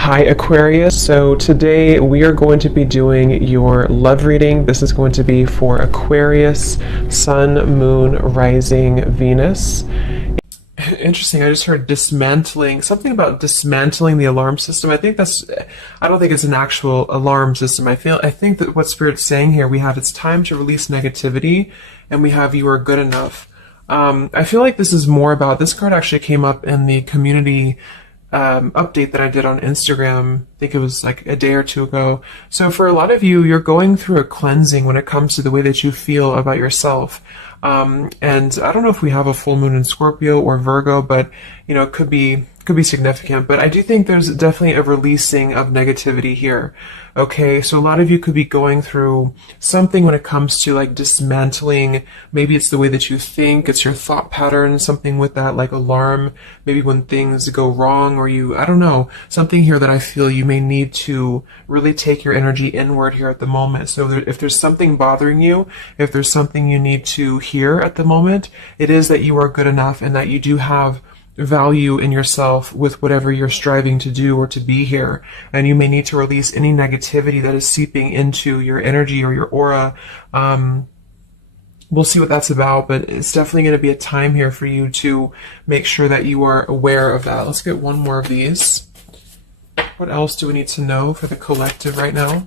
Hi Aquarius, so today we are going to be doing your love reading. This is going to be for Aquarius, Sun, Moon, Rising, Venus. Interesting, I just heard dismantling, something about dismantling the alarm system. I don't think it's an actual alarm system. I think that what Spirit's saying here, we have it's time to release negativity, and we have you are good enough. I feel like this is more about, this card actually came up in the community update that I did on Instagram. I think it was like a day or two ago. So for a lot of you, you're going through a cleansing when it comes to the way that you feel about yourself. And I don't know if we have a full moon in Scorpio or Virgo, but you know, it could be significant. But I do think there's definitely a releasing of negativity here. Okay, so a lot of you could be going through something when it comes to like dismantling. Maybe it's the way that you think, it's your thought pattern, something with that like alarm, maybe when things go wrong, or I don't know, something here that I feel you may need to really take your energy inward here at the moment. So if there's something bothering you, if there's something you need to hear at the moment, it is that you are good enough and that you do have value in yourself with whatever you're striving to do or to be here. And you may need to release any negativity that is seeping into your energy or your aura. We'll see what that's about, but it's definitely going to be a time here for you to make sure that you are aware of that. Let's get one more of these. What else do we need to know for the collective right now?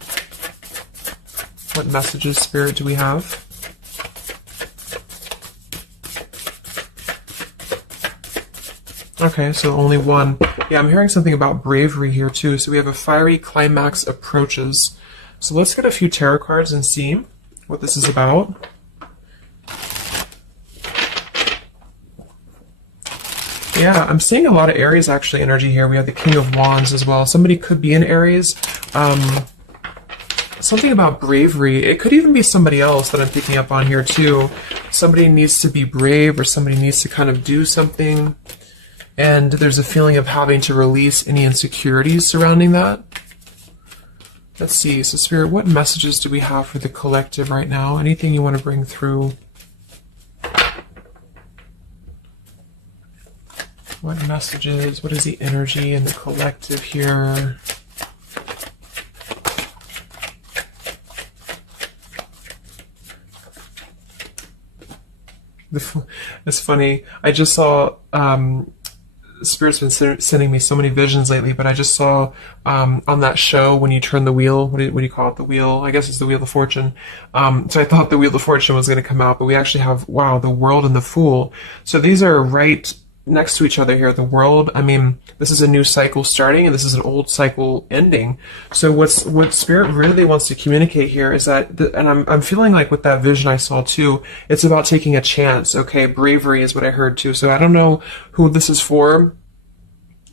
What messages, Spirit, do we have? Okay, so only one. Yeah, I'm hearing something about bravery here too. So we have a fiery climax approaches. So let's get a few tarot cards and see what this is about. Yeah, I'm seeing a lot of Aries actually energy here. We have the King of Wands as well. Somebody could be in Aries. Something about bravery. It could even be somebody else that I'm picking up on here too. Somebody needs to be brave, or somebody needs to kind of do something. And there's a feeling of having to release any insecurities surrounding that. Let's see. So Spirit, what messages do we have for the collective right now? Anything you want to bring through? What messages? What is the energy in the collective here? It's funny. I just saw... Spirit's been sending me so many visions lately, but I just saw on that show when you turn the wheel, what do you call it? The wheel, I guess it's the Wheel of Fortune. So I thought the Wheel of Fortune was going to come out, but we actually have, wow, the World and the Fool. So these are right next to each other here. The World, I mean, this is a new cycle starting, and this is an old cycle ending. So what Spirit really wants to communicate here is that, and I'm feeling like with that vision I saw too, it's about taking a chance. Okay, bravery is what I heard too. So I don't know who this is for,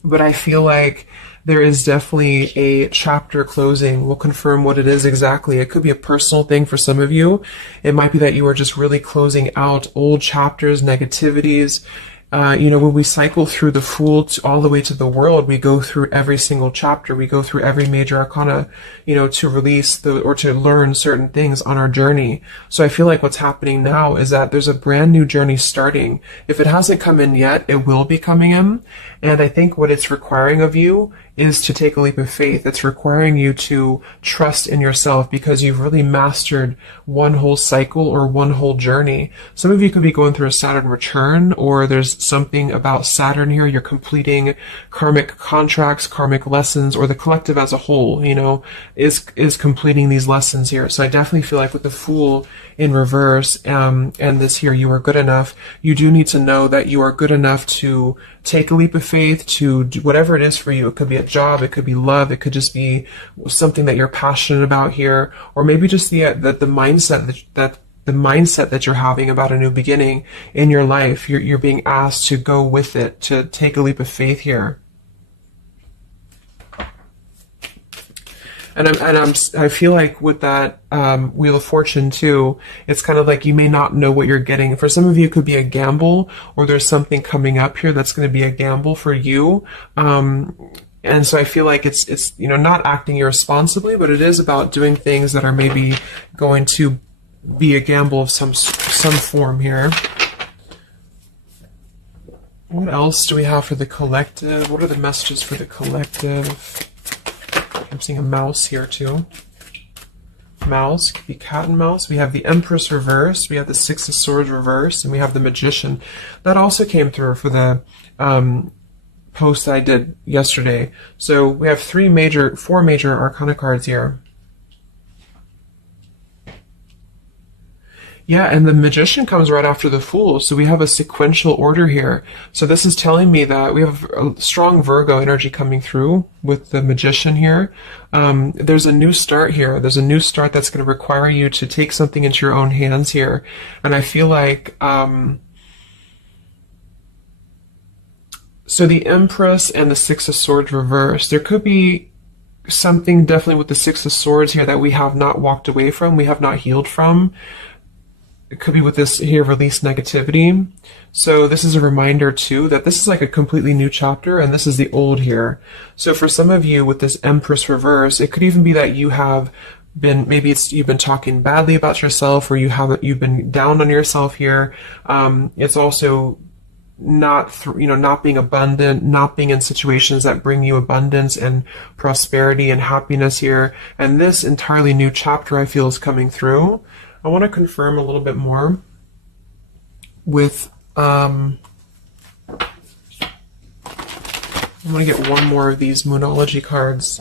but I feel like there is definitely a chapter closing. We'll confirm what it is exactly. It could be a personal thing for some of you. It might be that you are just really closing out old chapters, negativities. You know, when we cycle through the Fool all the way to the World, we go through every single chapter. We go through every major arcana, you know, to release or to learn certain things on our journey. So I feel like what's happening now is that there's a brand new journey starting. If it hasn't come in yet, it will be coming in. And I think what it's requiring of you is to take a leap of faith. It's requiring you to trust in yourself because you've really mastered one whole cycle or one whole journey. Some of you could be going through a Saturn return, or there's something about Saturn here. You're completing karmic contracts, karmic lessons, or the collective as a whole, you know, is completing these lessons here. So I definitely feel like with the Fool in reverse, and this here, you are good enough. You do need to know that you are good enough to take a leap of faith, to do whatever it is for you. It could be a job, it could be love, it could just be something that you're passionate about here, or maybe just the mindset that you're having about a new beginning in your life. You're being asked to go with it, to take a leap of faith here. And I feel like with that Wheel of Fortune too, it's kind of like you may not know what you're getting. For some of you, it could be a gamble, or there's something coming up here that's going to be a gamble for you. And so I feel like it's you know, not acting irresponsibly, but it is about doing things that are maybe going to be a gamble of some form here. What else do we have for the collective? What are the messages for the collective? I'm seeing a mouse here too. Mouse, could be cat and mouse. We have the Empress reversed, we have the Six of Swords reversed, and we have the Magician. That also came through for the post that I did yesterday. So we have four major Arcana cards here. Yeah, and the Magician comes right after the Fool, so we have a sequential order here. So this is telling me that we have a strong Virgo energy coming through with the Magician here. There's a new start here. There's a new start that's going to require you to take something into your own hands here. And I feel like, so the Empress and the Six of Swords reversed. There could be something definitely with the Six of Swords here that we have not walked away from, we have not healed from. It could be with this here, release negativity. So this is a reminder too that this is like a completely new chapter, and this is the old here. So for some of you with this Empress reverse, it could even be that you have been, maybe you've been talking badly about yourself, or you've been down on yourself here. It's also not being abundant, not being in situations that bring you abundance and prosperity and happiness here. And this entirely new chapter I feel is coming through. I want to confirm a little bit more with, I'm going to get one more of these Moonology cards.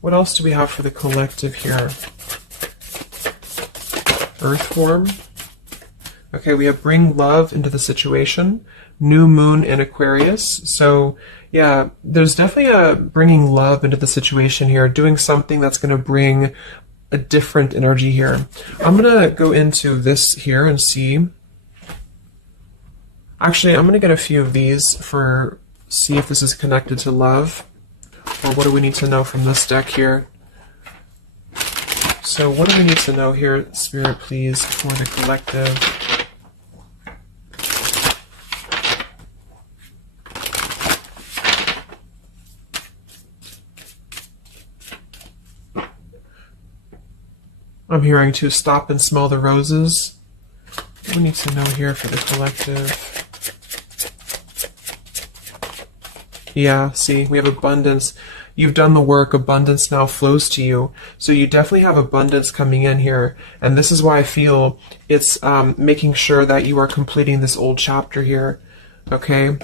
What else do we have for the collective here? Earth form. Okay, we have bring love into the situation. New moon in Aquarius. So yeah, there's definitely a bringing love into the situation here, doing something that's going to bring a different energy here. I'm going to go into this here and see. Actually, I'm going to get a few of these see if this is connected to love, or what do we need to know from this deck here. So what do we need to know here, Spirit, please, for the collective? I'm hearing to stop and smell the roses. What do we need to know here for the collective? Yeah, see, we have abundance. You've done the work. Abundance now flows to you. So you definitely have abundance coming in here. And this is why I feel it's making sure that you are completing this old chapter here. Okay?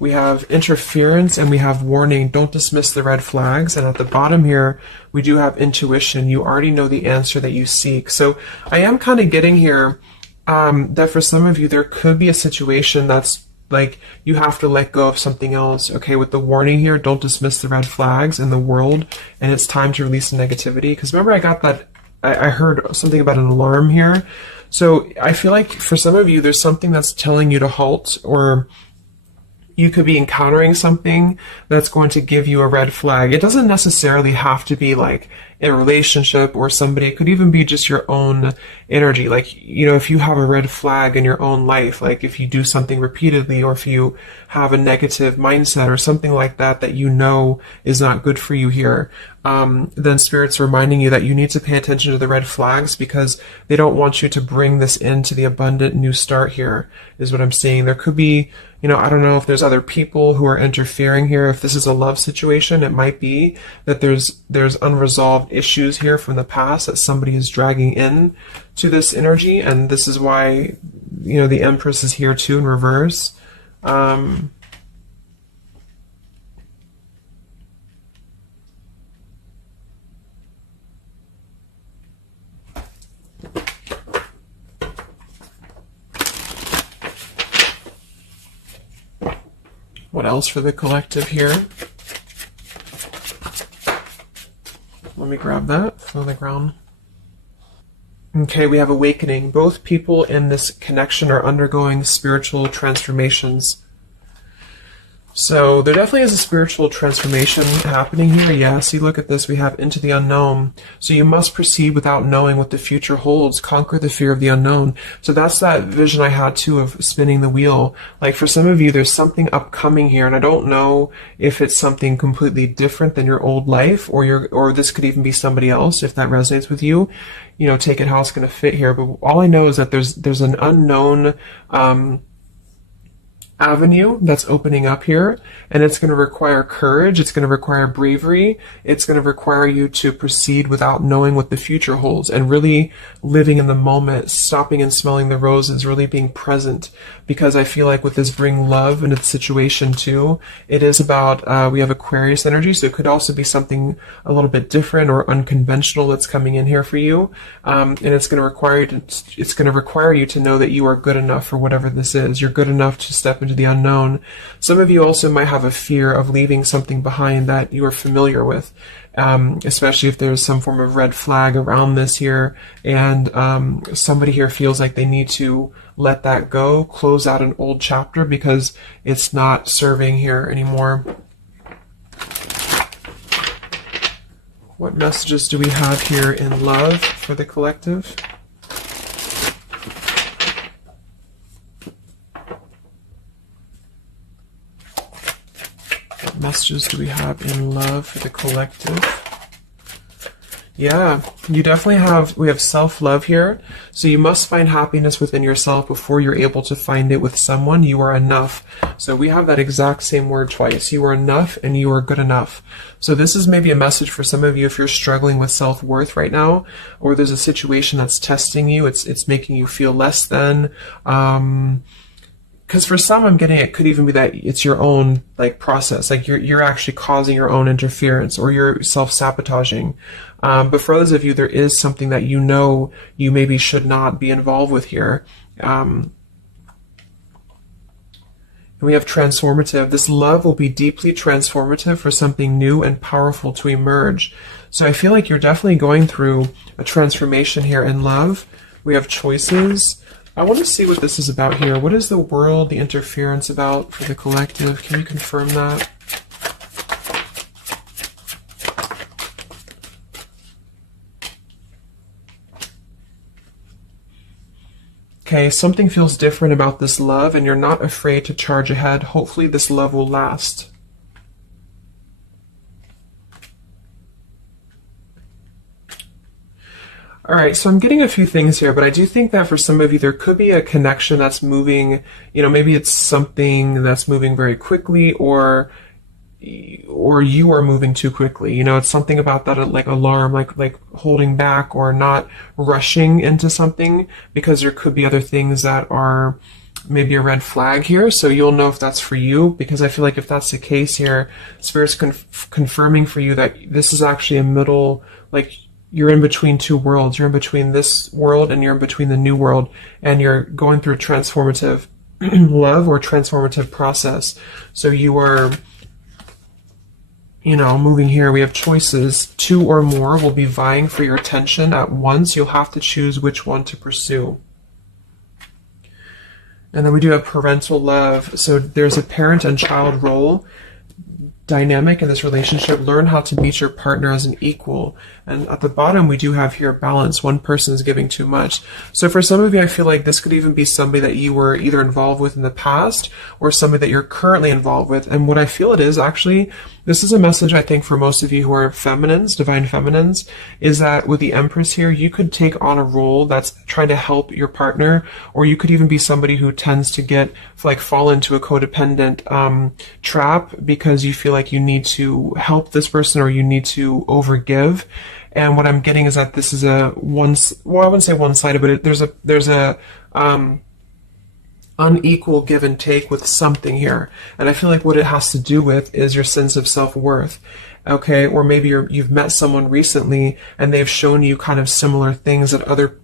We have interference and we have warning. Don't dismiss the red flags. And at the bottom here, we do have intuition. You already know the answer that you seek. So I am kind of getting here that for some of you, there could be a situation that's like you have to let go of something else. Okay, with the warning here, don't dismiss the red flags in the world. And it's time to release the negativity. Because remember, I got that, I heard something about an alarm here. So I feel like for some of you, there's something that's telling you to halt, or you could be encountering something that's going to give you a red flag. It doesn't necessarily have to be like a relationship or somebody. It could even be just your own energy. Like, you know, if you have a red flag in your own life, like if you do something repeatedly, or if you have a negative mindset or something like that, that you know is not good for you here, then Spirit's reminding you that you need to pay attention to the red flags, because they don't want you to bring this into the abundant new start here, is what I'm seeing. There could be, you know, I don't know if there's other people who are interfering here. If this is a love situation, it might be that there's unresolved issues here from the past that somebody is dragging in to this energy, and this is why, you know, the Empress is here too in reverse. What else for the collective here? Let me grab that from the ground. Okay, we have awakening. Both people in this connection are undergoing spiritual transformations. So there definitely is a spiritual transformation happening here. Yeah, see, look at this. We have into the unknown. So you must proceed without knowing what the future holds. Conquer the fear of the unknown. So that's that vision I had too of spinning the wheel. Like for some of you, there's something upcoming here, and I don't know if it's something completely different than your old life, or this could even be somebody else. If that resonates with you, you know, take it how it's going to fit here. But all I know is that there's an unknown avenue that's opening up here, and it's going to require courage, it's going to require bravery, it's going to require you to proceed without knowing what the future holds, and really living in the moment, stopping and smelling the roses, really being present. Because I feel like with this bring love into the situation too, it is about, we have Aquarius energy, so it could also be something a little bit different or unconventional that's coming in here for you, and it's going to require you to know that you are good enough for whatever this is. You're good enough to step into the unknown. Some of you also might have a fear of leaving something behind that you are familiar with, especially if there's some form of red flag around this here, and somebody here feels like they need to let that go, close out an old chapter because it's not serving here anymore. What messages do we have here in love for the collective? What messages do we have in love for the collective? Yeah, you definitely we have self-love here. So you must find happiness within yourself before you're able to find it with someone. You are enough. So we have that exact same word twice. You are enough and you are good enough. So this is maybe a message for some of you if you're struggling with self-worth right now, or there's a situation that's testing you. It's making you feel less than, because for some, I'm getting it could even be that it's your own process, like you're actually causing your own interference, or you're self-sabotaging. But for others of you, there is something that you know you maybe should not be involved with here. And we have transformative. This love will be deeply transformative for something new and powerful to emerge. So I feel like you're definitely going through a transformation here in love. We have choices. I want to see what this is about here. What is the world, the interference about for the collective? Can you confirm that? Okay, something feels different about this love, and you're not afraid to charge ahead. Hopefully this love will last. All right, so I'm getting a few things here, but I do think that for some of you, there could be a connection that's moving, maybe it's something that's moving very quickly, or you are moving too quickly. It's something about that, like alarm, like holding back or not rushing into something, because there could be other things that are maybe a red flag here. So you'll know if that's for you, because I feel like if that's the case here, Spirit's confirming for you that this is actually a middle, you're in between two worlds. You're in between this world and you're in between the new world, and you're going through a transformative love or transformative process. So you are, moving here. We have choices. Two or more will be vying for your attention at once. You'll have to choose which one to pursue. And then we do have parental love. So there's a parent and child role dynamic in this relationship. Learn how to meet your partner as an equal. And at the bottom, we do have here balance. One person is giving too much. So for some of you, I feel like this could even be somebody that you were either involved with in the past or somebody that you're currently involved with. And what I feel it is actually, this is a message I think for most of you who are feminines, divine feminines, is that with the Empress here, you could take on a role that's trying to help your partner, or you could even be somebody who tends to fall into a codependent trap because you feel like you need to help this person or you need to overgive. And what I'm getting is that this is I wouldn't say one-sided, but there's a unequal give and take with something here. And I feel like what it has to do with is your sense of self-worth. Okay, or maybe you've met someone recently and they've shown you kind of similar things that other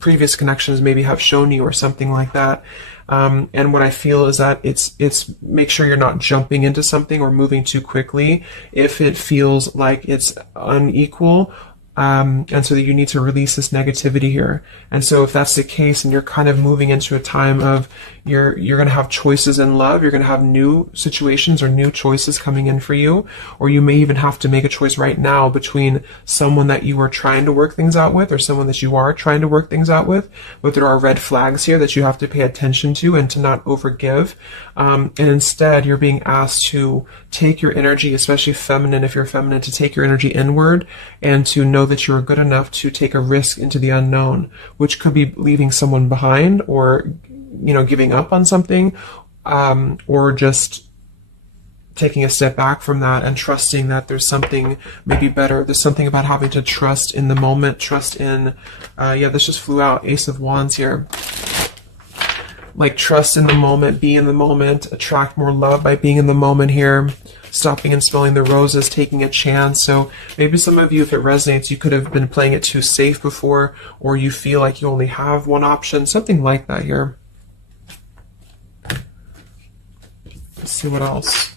previous connections maybe have shown you, or something like that. And what I feel is that it's make sure you're not jumping into something or moving too quickly if it feels like it's unequal. And so that you need to release this negativity here. And so if that's the case and you're kind of moving into a time of you're going to have choices in love, you're going to have new situations or new choices coming in for you, or you may even have to make a choice right now between someone that you are trying to work things out with or someone that you are trying to work things out with. But there are red flags here that you have to pay attention to and to not overgive. And instead, you're being asked to take your energy, especially feminine, if you're feminine, to take your energy inward and to know that you're good enough to take a risk into the unknown, which could be leaving someone behind or, giving up on something. or just taking a step back from that and trusting that there's something maybe better. There's something about having to trust in the moment, trust in, yeah, this just flew out, Ace of Wands here. Like trust in the moment, be in the moment, attract more love by being in the moment here, stopping and smelling the roses, taking a chance. So maybe some of you, if it resonates, you could have been playing it too safe before, or you feel like you only have one option, something like that here. Let's see what else.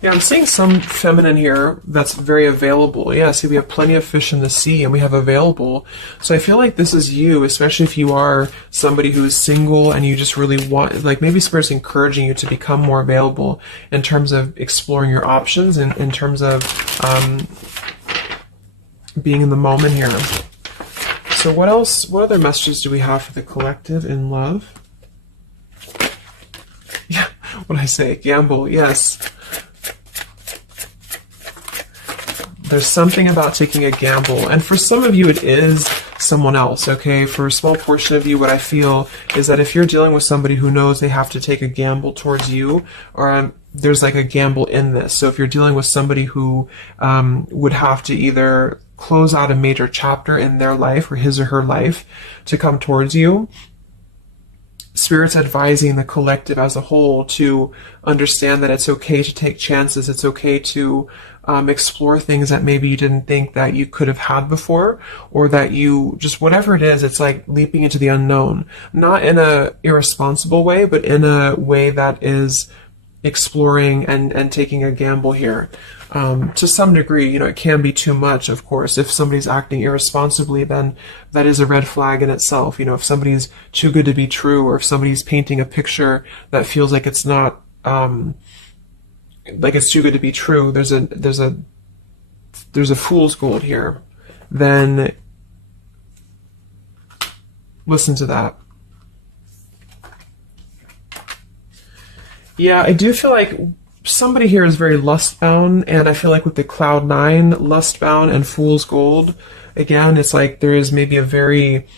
Yeah, I'm seeing some feminine here that's very available. Yeah, see, we have plenty of fish in the sea, and we have available. So I feel like this is you, especially if you are somebody who is single and you just really want, like maybe Spirit's encouraging you to become more available in terms of exploring your options and in terms of being in the moment here. So what else, what other messages do we have for the collective in love? Yeah, what did I say? Gamble, yes. There's something about taking a gamble, and for some of you it is someone else, okay? For a small portion of you, what I feel is that if you're dealing with somebody who knows they have to take a gamble towards you, or there's like a gamble in this. So if you're dealing with somebody who would have to either close out a major chapter in their life or his or her life to come towards you, Spirit's advising the collective as a whole to understand that it's okay to take chances. It's okay to explore things that maybe you didn't think that you could have had before, or that you just, whatever it is, it's like leaping into the unknown. Not in a irresponsible way, but in a way that is exploring and taking a gamble here. To some degree, you know, it can be too much, of course. If somebody's acting irresponsibly, then that is a red flag in itself. You know, if somebody's too good to be true, or if somebody's painting a picture that feels like it's not, like it's too good to be true, there's a fool's gold here, then listen to that. Yeah, I do feel like somebody here is very lust-bound, and I feel like with the Cloud 9, lust-bound and fool's gold, again, it's like there is maybe a very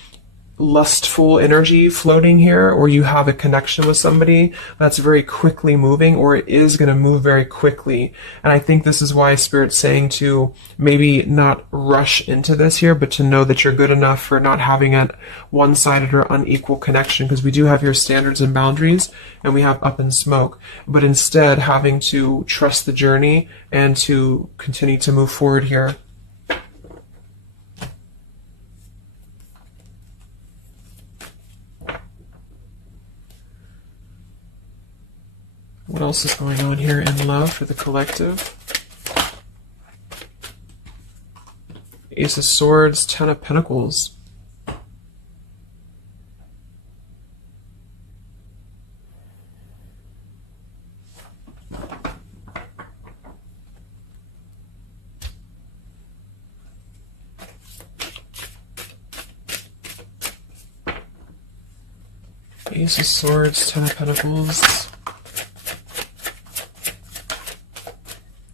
lustful energy floating here, or you have a connection with somebody that's very quickly moving, or it is going to move very quickly. And I think this is why Spirit's saying to maybe not rush into this here, but to know that you're good enough for not having a one-sided or unequal connection, because we do have your standards and boundaries, and we have up in smoke, but instead having to trust the journey and to continue to move forward here. What else is going on here in love for the collective? Ace of Swords, Ten of Pentacles. Ace of Swords, Ten of Pentacles.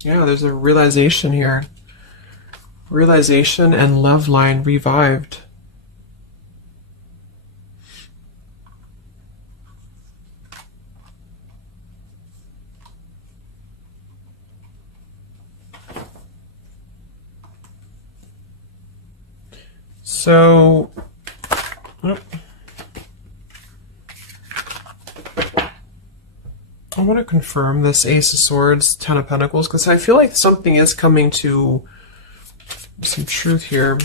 Yeah, there's a realization here. Realization and love line revived. So, I want to confirm this Ace of Swords, Ten of Pentacles, because I feel like something is coming to some truth here.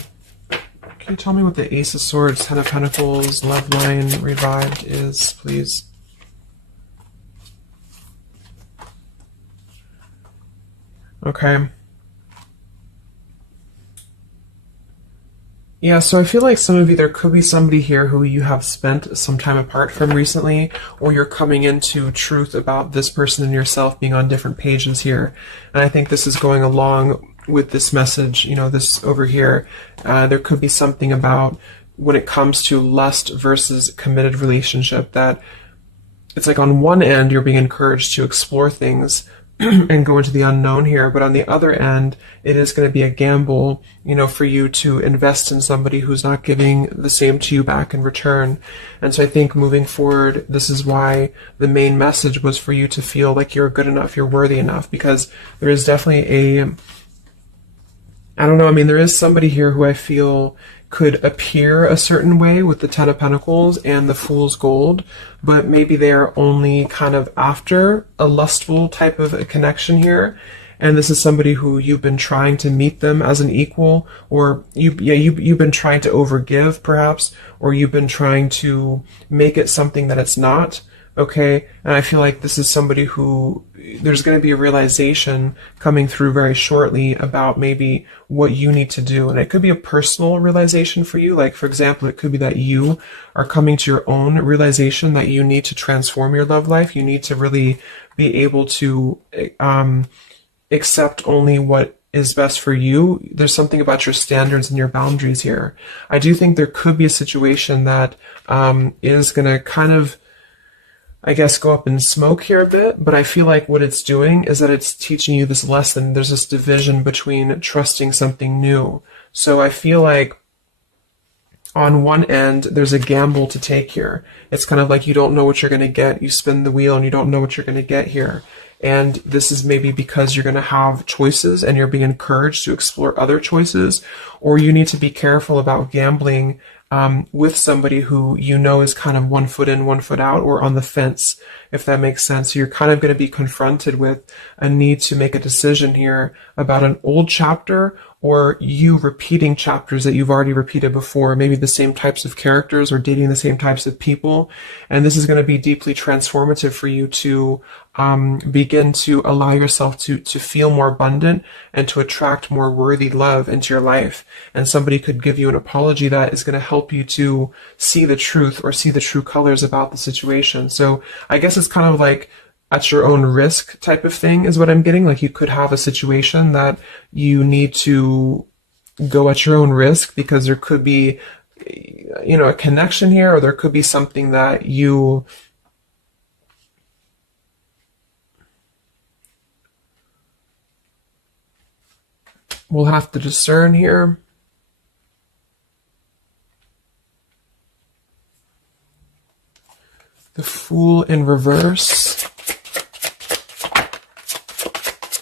Can you tell me what the Ace of Swords, Ten of Pentacles, love line revived is, please? Okay. Yeah, so I feel like some of you, there could be somebody here who you have spent some time apart from recently, or you're coming into truth about this person and yourself being on different pages here. And I think this is going along with this message, you know, this over here. There could be something about when it comes to lust versus committed relationship, that it's like on one end you're being encouraged to explore things, and go into the unknown here. But on the other end, it is going to be a gamble, for you to invest in somebody who's not giving the same to you back in return. And so I think moving forward, this is why the main message was for you to feel like you're good enough, you're worthy enough, because there is definitely I don't know, I mean, there is somebody here who I feel could appear a certain way with the Ten of Pentacles and the Fool's Gold, but maybe they are only kind of after a lustful type of a connection here. And this is somebody who you've been trying to meet them as an equal, or you've been trying to overgive perhaps, or you've been trying to make it something that it's not. Okay, and I feel like this is somebody who there's going to be a realization coming through very shortly about maybe what you need to do. And it could be a personal realization for you. Like, for example, it could be that you are coming to your own realization that you need to transform your love life. You need to really be able to accept only what is best for you. There's something about your standards and your boundaries here. I do think there could be a situation that is going to kind of, I guess, go up in smoke here a bit, but I feel like what it's doing is that it's teaching you this lesson. There's this division between trusting something new. So I feel like on one end, there's a gamble to take here. It's kind of like you don't know what you're going to get. You spin the wheel and you don't know what you're going to get here. And this is maybe because you're going to have choices and you're being encouraged to explore other choices, or you need to be careful about gambling with somebody who is kind of 1 foot in, 1 foot out, or on the fence, if that makes sense. So you're kind of going to be confronted with a need to make a decision here about an old chapter, or you repeating chapters that you've already repeated before, maybe the same types of characters or dating the same types of people. And this is going to be deeply transformative for you to begin to allow yourself to feel more abundant and to attract more worthy love into your life. And somebody could give you an apology that is going to help you to see the truth or see the true colors about the situation. So I guess it's kind of like at your own risk type of thing is what I'm getting. Like, you could have a situation that you need to go at your own risk because there could be, a connection here, or there could be something that you will have to discern here. The Fool in reverse.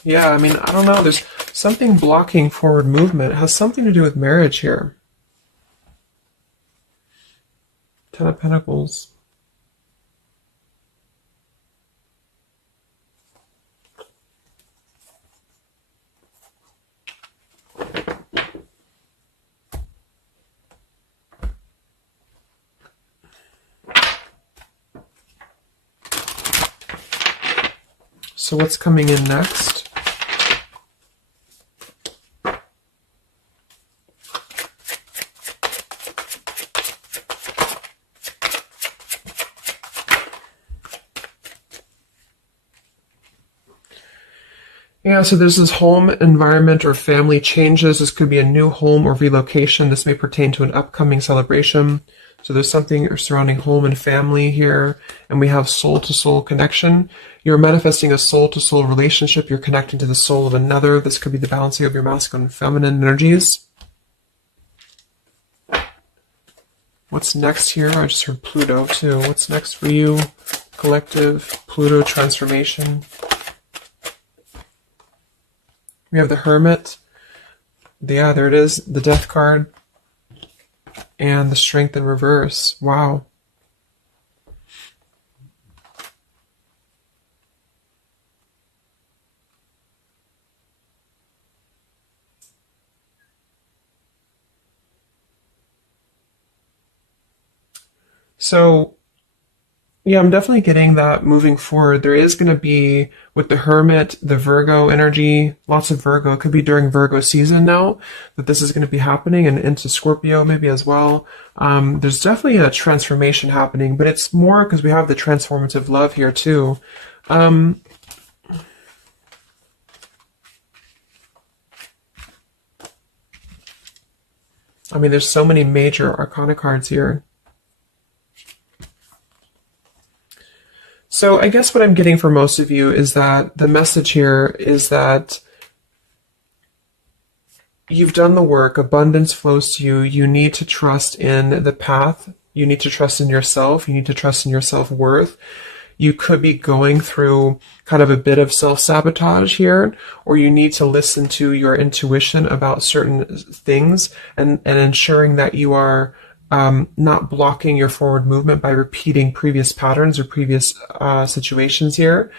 Yeah, I mean, I don't know. There's something blocking forward movement. It has something to do with marriage here. Ten of Pentacles. So what's coming in next? Yeah, so there's this home, environment, or family changes. This could be a new home or relocation. This may pertain to an upcoming celebration. So there's something surrounding home and family here. And we have soul-to-soul connection. You're manifesting a soul-to-soul relationship. You're connecting to the soul of another. This could be the balancing of your masculine and feminine energies. What's next here? I just heard Pluto too. What's next for you? Collective, Pluto transformation. We have the Hermit. Yeah, there it is. The Death card. And the Strength in reverse. Wow. So, yeah, I'm definitely getting that moving forward. There is going to be, with the Hermit, the Virgo energy, lots of Virgo. It could be during Virgo season now that this is going to be happening, and into Scorpio maybe as well. There's definitely a transformation happening, but it's more because we have the transformative love here too. I mean, there's so many major arcana cards here. So I guess what I'm getting for most of you is that the message here is that you've done the work, abundance flows to you, you need to trust in the path, you need to trust in yourself, you need to trust in your self-worth. You could be going through kind of a bit of self-sabotage here, or you need to listen to your intuition about certain things and ensuring that you are not blocking your forward movement by repeating previous patterns or previous situations here.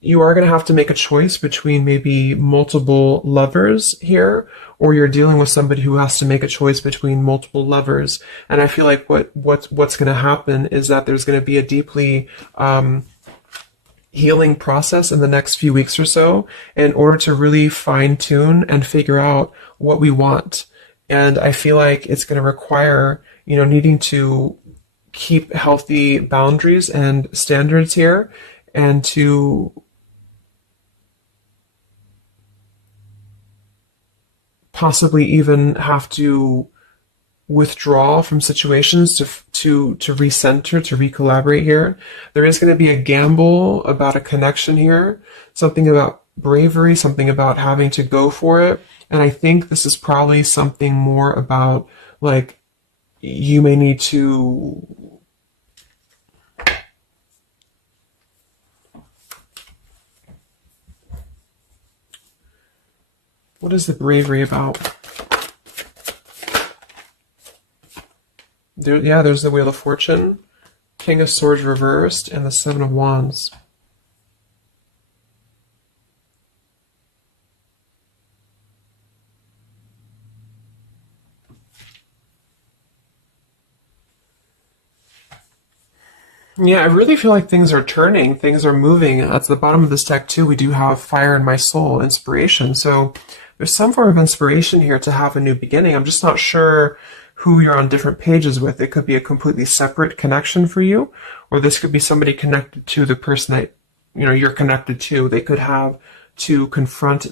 You are going to have to make a choice between maybe multiple lovers here, or you're dealing with somebody who has to make a choice between multiple lovers. And I feel like what's going to happen is that there's going to be a deeply healing process in the next few weeks or so in order to really fine tune and figure out what we want. And I feel like it's going to require, needing to keep healthy boundaries and standards here, and to possibly even have to withdraw from situations to recenter, to recollaborate here. There is going to be a gamble about a connection here, something about bravery, something about having to go for it. And I think this is probably something more about, like, you may need to what is the bravery about? There's the Wheel of Fortune, King of Swords reversed, and the Seven of Wands. Yeah, I really feel like things are turning, things are moving. At the bottom of this deck too, we do have Fire in My Soul, inspiration. So there's some form of inspiration here to have a new beginning. I'm just not sure who you're on different pages with. It could be a completely separate connection for you, or this could be somebody connected to the person that you're connected to. They could have to confront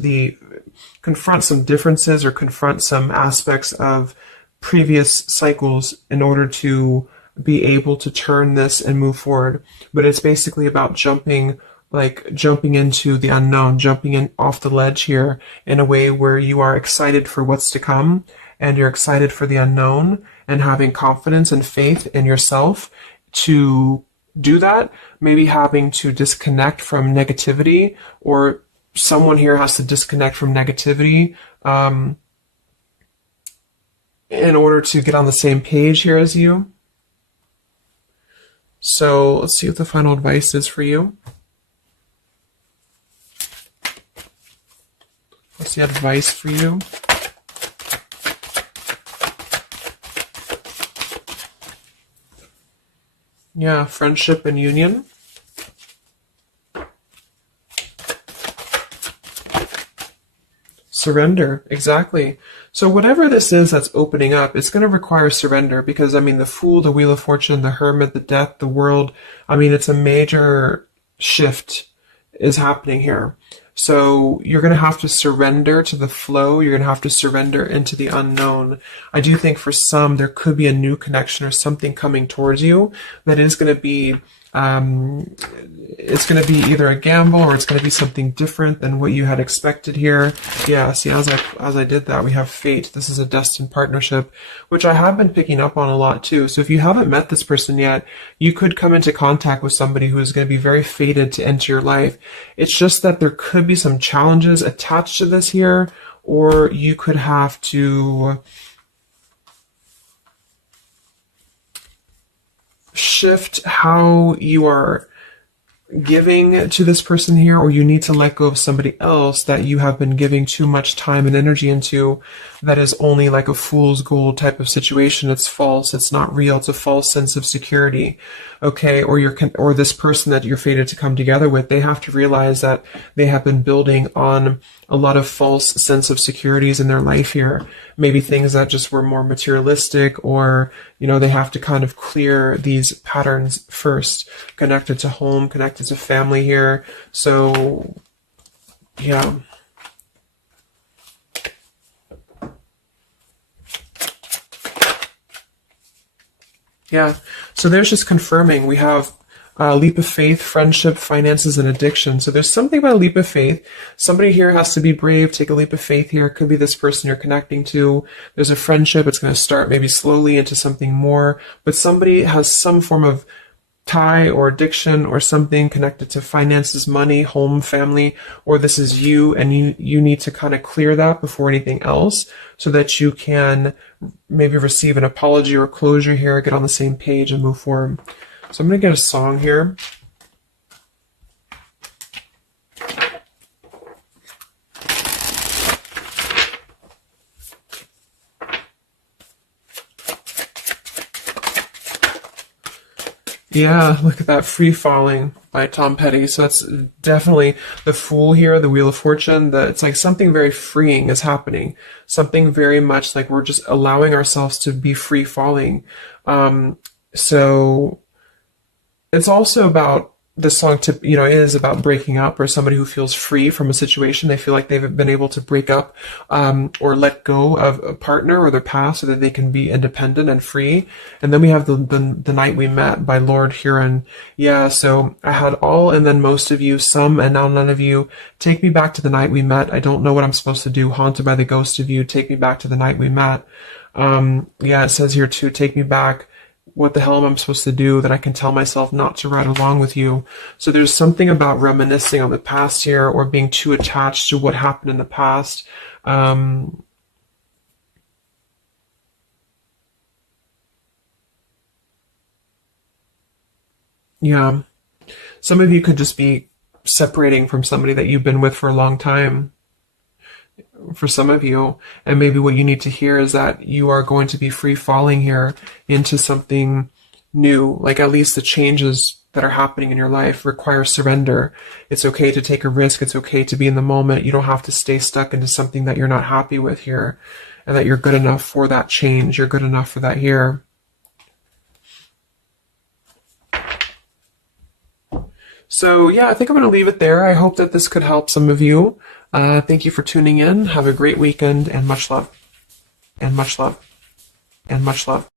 some differences or confront some aspects of previous cycles in order to be able to turn this and move forward. But it's basically about jumping into the unknown, jumping in off the ledge here in a way where you are excited for what's to come, and you're excited for the unknown, and having confidence and faith in yourself to do that. Maybe having to disconnect from negativity, or someone here has to disconnect from negativity in order to get on the same page here as you. So let's see what the final advice is for you. What's the advice for you? Yeah, friendship and union. Surrender, exactly. So whatever this is that's opening up, it's going to require surrender, because, the Fool, the Wheel of Fortune, the Hermit, the Death, the World, it's a major shift is happening here. So you're going to have to surrender to the flow. You're going to have to surrender into the unknown. I do think for some, there could be a new connection or something coming towards you that is going to be it's going to be either a gamble, or it's going to be something different than what you had expected here. Yeah, see, as I did that, we have fate. This is a destined partnership, which I have been picking up on a lot too. So if you haven't met this person yet, you could come into contact with somebody who is going to be very fated to enter your life. It's just that there could be some challenges attached to this here, or you could have to shift how you are giving to this person here, or you need to let go of somebody else that you have been giving too much time and energy into, that is only like a fool's gold type of situation. It's false, it's not real, it's a false sense of security. Okay, or this person that you're fated to come together with, they have to realize that they have been building on a lot of false sense of securities in their life here. Maybe things that just were more materialistic, or, they have to kind of clear these patterns first, connected to home, connected to family here. So, yeah. Yeah, so there's just confirming. We have Leap of faith, friendship, finances, and addiction. So there's something about a leap of faith. Somebody here has to be brave, take a leap of faith here. It could be this person you're connecting to. There's a friendship. It's going to start maybe slowly into something more, but somebody has some form of tie or addiction or something connected to finances, money, home, family, or this is you, and you need to kind of clear that before anything else so that you can maybe receive an apology or closure here, get on the same page and move forward. So I'm going to get a song here. Yeah, look at that, Free Falling by Tom Petty. So that's definitely the Fool here, the Wheel of Fortune. It's like something very freeing is happening. Something very much like we're just allowing ourselves to be free falling. So it's also about this song is about breaking up, or somebody who feels free from a situation. They feel like they've been able to break up or let go of a partner or their past so that they can be independent and free. And then we have the Night We Met by Lord Huron. Yeah, so I had all and then most of you, some and now none of you. Take me back to the night we met. I don't know what I'm supposed to do. Haunted by the ghost of you. Take me back to the night we met. Yeah, it says here too, take me back. What the hell am I supposed to do that I can tell myself not to ride along with you? So there's something about reminiscing on the past here, or being too attached to what happened in the past. Yeah. Some of you could just be separating from somebody that you've been with for a long time. For some of you, and maybe what you need to hear is that you are going to be free falling here into something new. Like, at least the changes that are happening in your life require surrender. It's okay to take a risk. It's okay to be in the moment. You don't have to stay stuck into something that you're not happy with here, and that you're good enough for that change. You're good enough for that here. So yeah, I think I'm going to leave it there. I hope that this could help some of you. Thank you for tuning in. Have a great weekend, and much love. And much love. And much love.